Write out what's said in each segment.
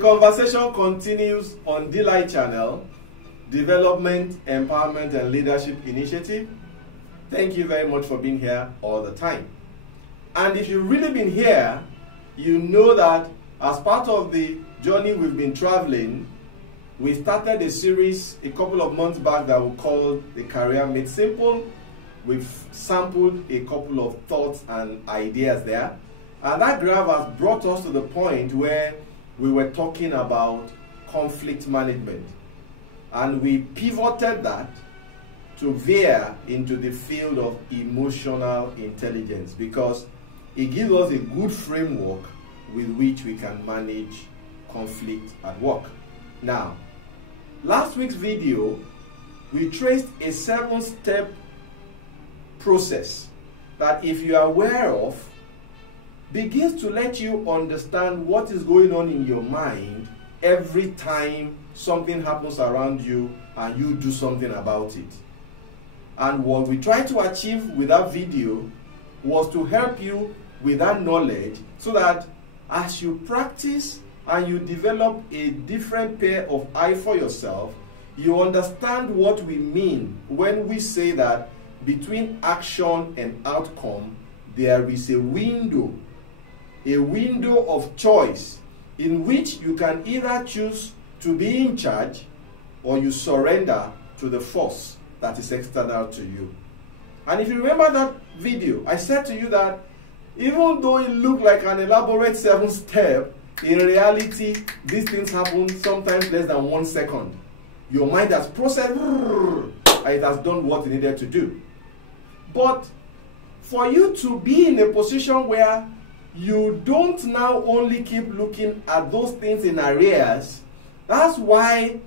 conversation continues on Delight Channel, Development, Empowerment and Leadership Initiative. Thank you very much for being here all the time. And if you've really been here, you know that as part of the journey we've been traveling, we started a series a couple of months back that we called The Career Made Simple. We've sampled a couple of thoughts and ideas there. And that graph has brought us to the point where we were talking about conflict management. And we pivoted that to veer into the field of emotional intelligence because it gives us a good framework with which we can manage conflict at work. Now, last week's video, we traced a 7-step process that, if you are aware of, begins to let you understand what is going on in your mind every time something happens around you and you do something about it. And what we tried to achieve with that video was to help you with that knowledge so that as you practice and you develop a different pair of eyes for yourself, you understand what we mean when we say that between action and outcome, there is a window of choice in which you can either choose to be in charge or you surrender to the force that is external to you. And if you remember that video, I said to you that even though it looked like an elaborate 7-step, in reality, these things happen sometimes less than 1 second. Your mind has processed and it has done what it needed to do. But for you to be in a position where you don't now only keep looking at those things in arrears, that's why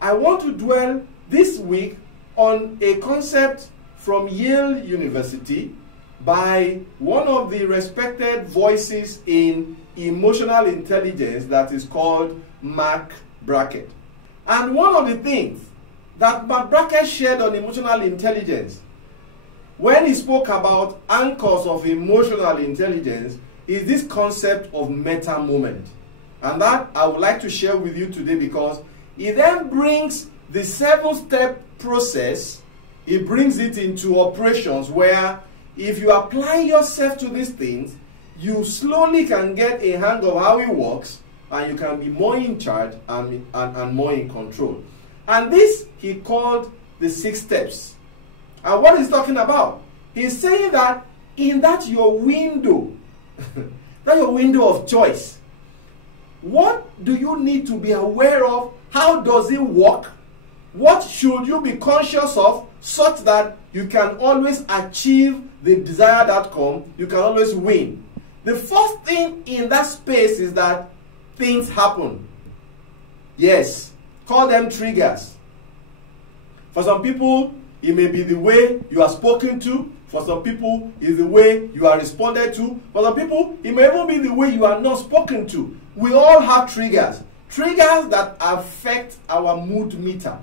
I want to dwell this week on a concept from Yale University by one of the respected voices in emotional intelligence that is called Mark Brackett. And one of the things that Mark Brackett shared on emotional intelligence when he spoke about anchors of emotional intelligence is this concept of MetaMoment. And that I would like to share with you today because it then brings the 7-step process, it brings it into operations where if you apply yourself to these things, you slowly can get a hang of how it works and you can be more in charge and more in control. And this he called the 6 steps. And what he's talking about? He's saying that in that your window, that your window of choice, what do you need to be aware of? How does it work? What should you be conscious of such that you can always achieve the desired outcome, you can always win? The first thing in that space is that things happen. Yes, call them triggers. For some people, it may be the way you are spoken to. For some people, it's the way you are responded to. For some people, it may even be the way you are not spoken to. We all have triggers. Triggers that affect our mood meter.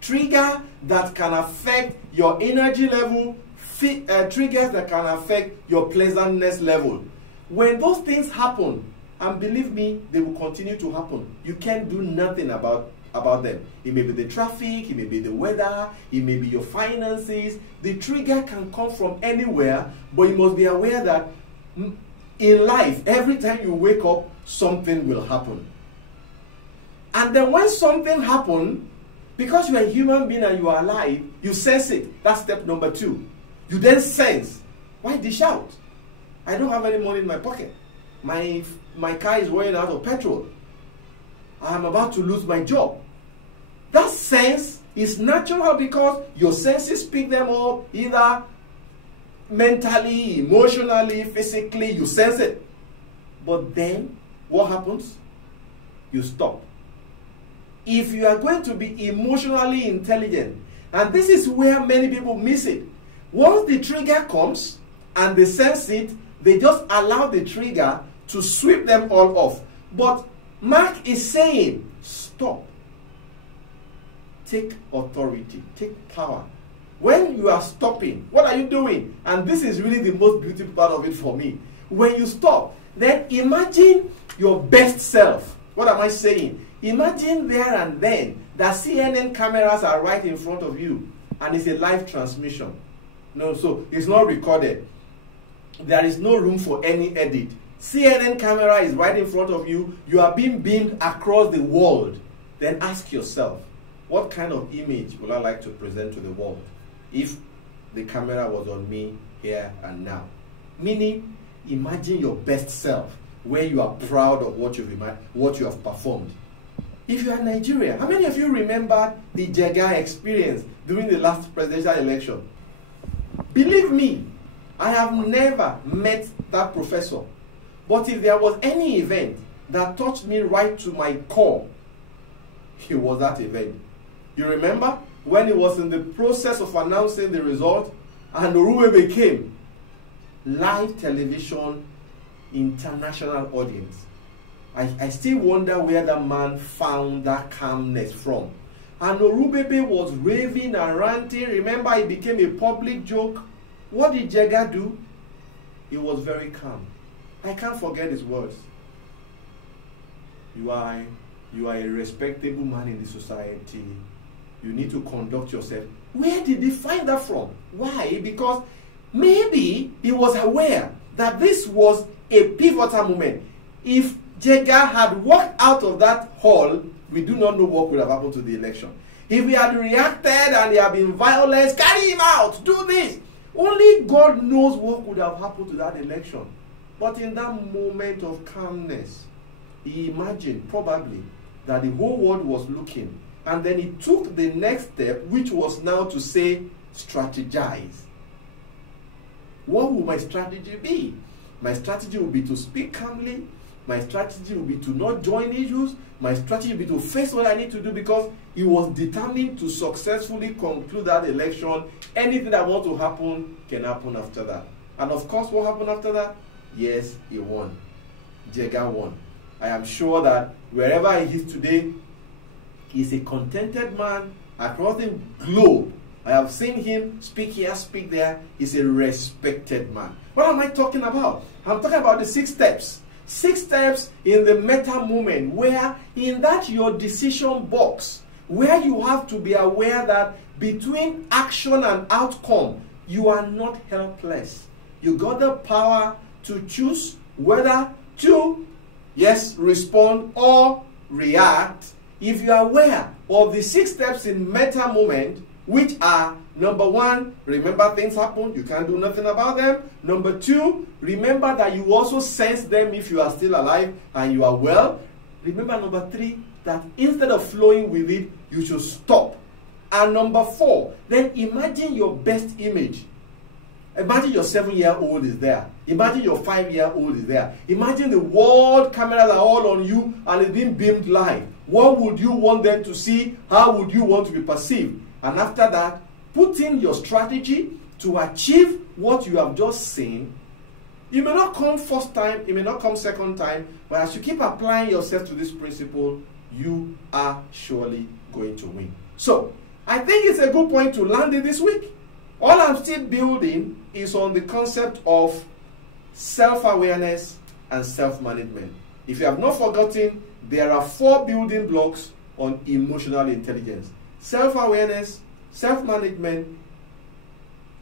Trigger that can affect your energy level. Triggers that can affect your pleasantness level. When those things happen, and believe me, they will continue to happen. You can't do nothing about them. It may be the traffic, it may be the weather, it may be your finances. The trigger can come from anywhere, but you must be aware that in life, every time you wake up, something will happen. And then when something happens, because you are a human being and you are alive, you sense it. That's step number 2. You then sense, why dish out? I don't have any money in my pocket. My car is running out of petrol. I'm about to lose my job. That sense is natural because your senses pick them up either mentally, emotionally, physically, you sense it. But then, what happens? You stop. If you are going to be emotionally intelligent, and this is where many people miss it, once the trigger comes and they sense it, they just allow the trigger to sweep them all off. But Mark is saying, stop. Take authority, take power. When you are stopping, what are you doing? And this is really the most beautiful part of it for me. When you stop, then imagine your best self What am I saying? Imagine there and then that CNN cameras are right in front of you and it's a live transmission. No, so it's not recorded. There is no room for any edit. CNN camera is right in front of you. You are being beamed across the world. Then ask yourself, what kind of image would I like to present to the world if the camera was on me here and now? Meaning, imagine your best self, where you are proud of what you have performed. If you are in Nigeria, how many of you remember the Jega experience during the last presidential election? Believe me, I have never met that professor. But if there was any event that touched me right to my core, it was that event. You remember when he was in the process of announcing the result and Oruwebe came? Live television, international audience. I still wonder where that man found that calmness from. And Oruwebe was raving and ranting. Remember, it became a public joke. What did Jega do? He was very calm. I can't forget his words. You are a respectable man in the society. You need to conduct yourself. Where did he find that from? Why? Because maybe he was aware that this was a pivotal moment. If Jega had walked out of that hall, we do not know what would have happened to the election. If he had reacted and there had been violence, carry him out, do this. Only God knows what would have happened to that election. But in that moment of calmness, he imagined probably that the whole world was looking. And then he took the next step, which was now to say, strategize. What will my strategy be? My strategy will be to speak calmly. My strategy will be to not join issues. My strategy will be to face what I need to do, because he was determined to successfully conclude that election. Anything that wants to happen can happen after that. And of course, what happened after that? Yes, he won. Jega won. I am sure that wherever he is today, he's a contented man across the globe. I have seen him speak here, speak there. He's a respected man. What am I talking about? I'm talking about the 6 steps. 6 steps in the MetaMoment, where in that your decision box, where you have to be aware that between action and outcome, you are not helpless. You got the power to choose whether to, yes, respond or react. If you are aware of the 6 steps in MetaMoment, which are, number 1, remember things happen, you can't do nothing about them. Number 2, remember that you also sense them if you are still alive and you are well. Remember, number 3, that instead of flowing with it, you should stop. And number 4, then imagine your best image. Imagine your 7-year-old is there. Imagine your 5-year-old is there. Imagine the world cameras are all on you and it's being beamed live. What would you want them to see? How would you want to be perceived? And after that, put in your strategy to achieve what you have just seen. It may not come first time, it may not come second time, but as you keep applying yourself to this principle, you are surely going to win. So, I think it's a good point to land it this week. All I'm still building is on the concept of self-awareness and self-management. If you have not forgotten, there are 4 building blocks on emotional intelligence: self-awareness, self-management,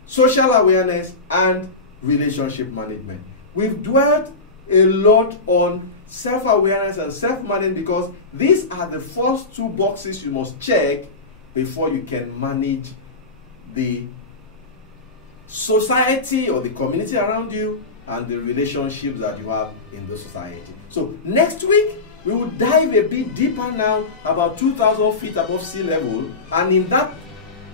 social awareness, and relationship management. We've dwelt a lot on self-awareness and self-management because these are the first 2 boxes you must check before you can manage the society or the community around you and the relationships that you have in the society. So next week, we will dive a bit deeper now, about 2,000 feet above sea level. And in that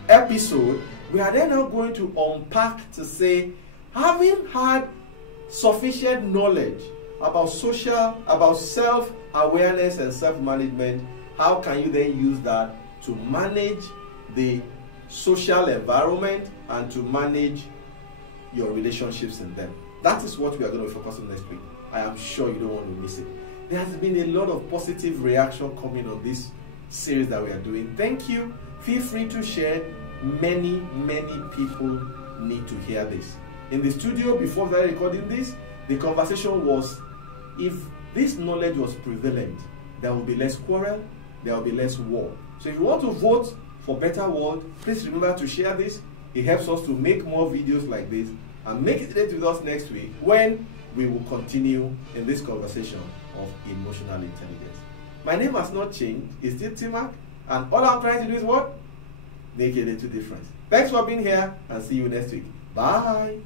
episode, we are then now going to unpack to say, having had sufficient knowledge about self-awareness and self-management, how can you then use that to manage the social environment and to manage your relationships in them? That is what we are going to be focusing on next week. I am sure you don't want to miss it. There has been a lot of positive reaction coming on this series that we are doing. Thank you. Feel free to share. Many people need to hear this. In the studio, before I recording this, the conversation was, if this knowledge was prevalent, there will be less quarrel, there will be less war. So if you want to vote for better world, please remember to share this. It helps us to make more videos like this, and make it late with us next week when we will continue in this conversation of emotional intelligence. My name has not changed. It's still Timac, and all I'm trying to do is what? Make a little difference. Thanks for being here, and see you next week. Bye.